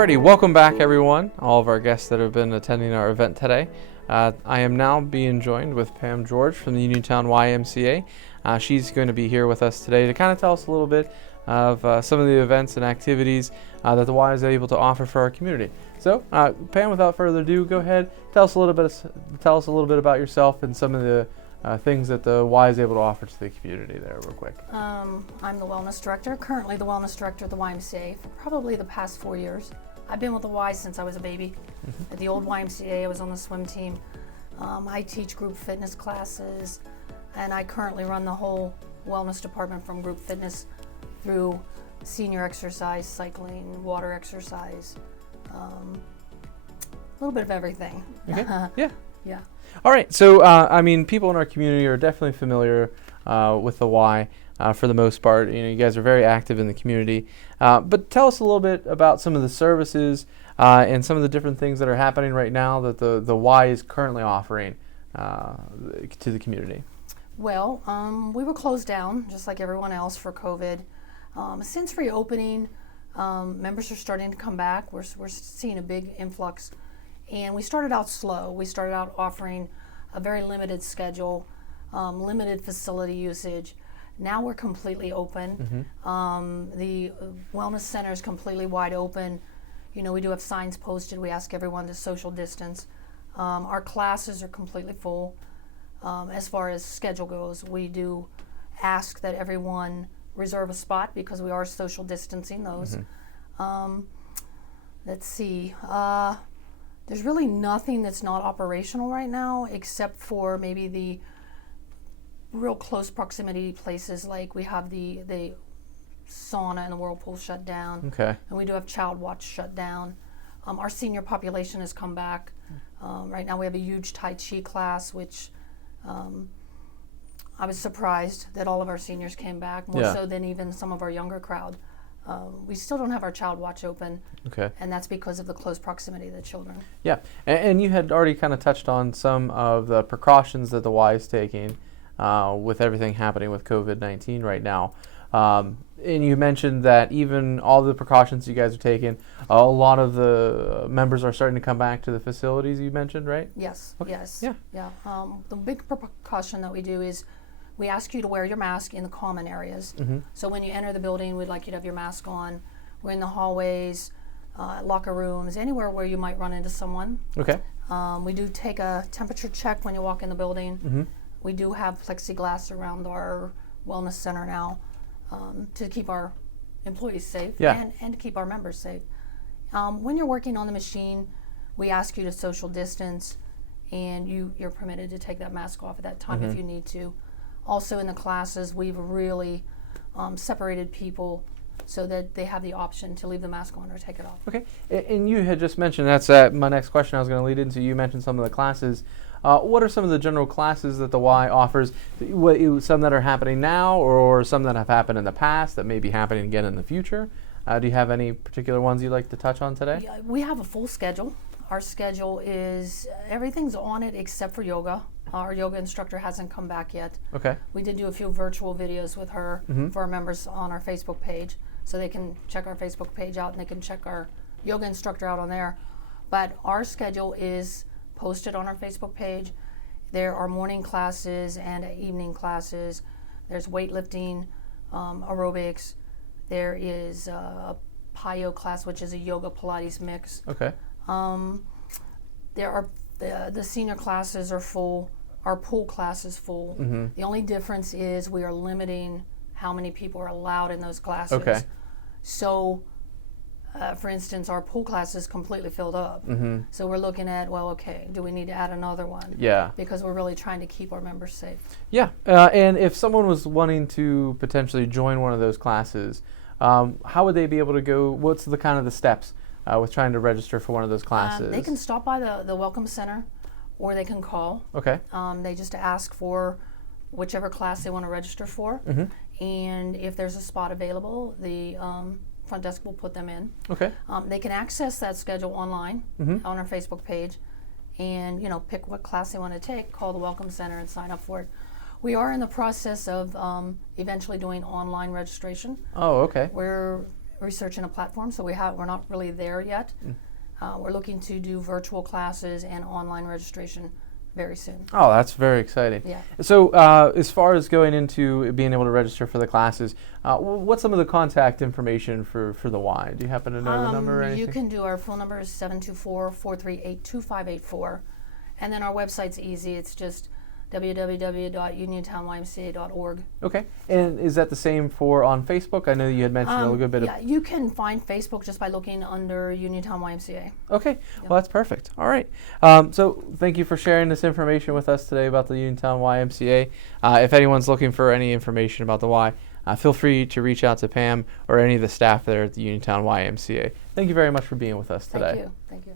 Alrighty, welcome back everyone, all of our guests that have been attending our event today. I am now being joined with Pam George from the Uniontown Ymca. She's going to be here with us today to kind of tell us a little bit of some of the events and activities that the Y is able to offer for our community. So, Pam, without further ado, go ahead, tell us a little bit about yourself and some of the things that the Y is able to offer to the community there real quick. I'm the wellness director, currently the wellness director at the YMCA for probably the past 4 years. I've been with the Y since I was a baby. At the old YMCA, I was on the swim team. I teach group fitness classes, and I currently run the whole wellness department from group fitness through senior exercise, cycling, water exercise, a little bit of everything. Okay. Yeah. Yeah. All right, so I mean, people in our community are definitely familiar with the Y for the most part. You know, you guys are very active in the community, but tell us a little bit about some of the services and some of the different things that are happening right now that the Y is currently offering to the community. Well, we were closed down just like everyone else for COVID. Since reopening, members are starting to come back. We're seeing a big influx. And we started out slow. We started out offering a very limited schedule, limited facility usage. Now we're completely open. The wellness center is completely wide open. You know, we do have signs posted. We ask everyone to social distance. Our classes are completely full. As far as schedule goes, we do ask that everyone reserve a spot because we are social distancing those. Let's see. There's really nothing that's not operational right now except for maybe the real close proximity places, like we have the sauna and the whirlpool shut down. Okay. And we do have child watch shut down. Our senior population has come back. Right now we have a huge Tai Chi class, which I was surprised that all of our seniors came back, more so than even some of our younger crowd. We still don't have our child watch open, and that's because of the close proximity of the children. Yeah, and you had already kind of touched on some of the precautions that the Y is taking with everything happening with COVID-19 right now. And you mentioned that even all the precautions you guys are taking, a lot of the members are starting to come back to the facilities you mentioned, right? Yes, yes. Yeah. The big precaution that we do is we ask you to wear your mask in the common areas. So when you enter the building, we'd like you to have your mask on. We're in the hallways, locker rooms, anywhere where you might run into someone. Okay. We do take a temperature check when you walk in the building. We do have plexiglass around our wellness center now to keep our employees safe and to keep our members safe. When you're working on the machine, we ask you to social distance, and you're permitted to take that mask off at that time if you need to. Also in the classes, we've really separated people so that they have the option to leave the mask on or take it off. Okay, and you had just mentioned, that's my next question I was going to lead into. You mentioned some of the classes. What are some of the general classes that the Y offers? Some that are happening now or some that have happened in the past that may be happening again in the future? Do you have any particular ones you'd like to touch on today? Yeah, we have a full schedule. Our schedule is, everything's on it except for yoga. Our yoga instructor hasn't come back yet. Okay. We did do a few virtual videos with her for our members on our Facebook page, so they can check our Facebook page out and they can check our yoga instructor out on there. But our schedule is posted on our Facebook page. There are morning classes and evening classes. There's weightlifting, aerobics. There is a PIO class, which is a yoga Pilates mix. Okay. There are the senior classes are full. Our pool class is full. The only difference is we are limiting how many people are allowed in those classes. Okay. So, for instance, our pool class is completely filled up. So we're looking at, well, okay, do we need to add another one? Yeah. Because we're really trying to keep our members safe. Yeah, and if someone was wanting to potentially join one of those classes, how would they be able to go? What's the kind of the steps with trying to register for one of those classes? They can stop by the Welcome Center, or they can call. Okay. They just ask for whichever class they want to register for, and if there's a spot available, the front desk will put them in. Okay. They can access that schedule online on our Facebook page, and pick what class they want to take. Call the Welcome Center and sign up for it. We are in the process of eventually doing online registration. Oh, okay. researching a platform, so we're not really there yet. We're looking to do virtual classes and online registration very soon. Oh, that's very exciting. Yeah. So as far as going into being able to register for the classes, what's some of the contact information for the Y? Do you happen to know the number or anything? You can do, our phone number is 724-438-2584. And then our website's easy. It's just www.uniontownymca.org. Okay. And is that the same for on Facebook? I know you had mentioned a little bit. Yeah, you can find Facebook just by looking under Uniontown YMCA. Okay. Yep. Well, that's perfect. All right. So thank you for sharing this information with us today about the Uniontown YMCA. If anyone's looking for any information about the Y, feel free to reach out to Pam or any of the staff there at the Uniontown YMCA. Thank you very much for being with us today. Thank you. Thank you.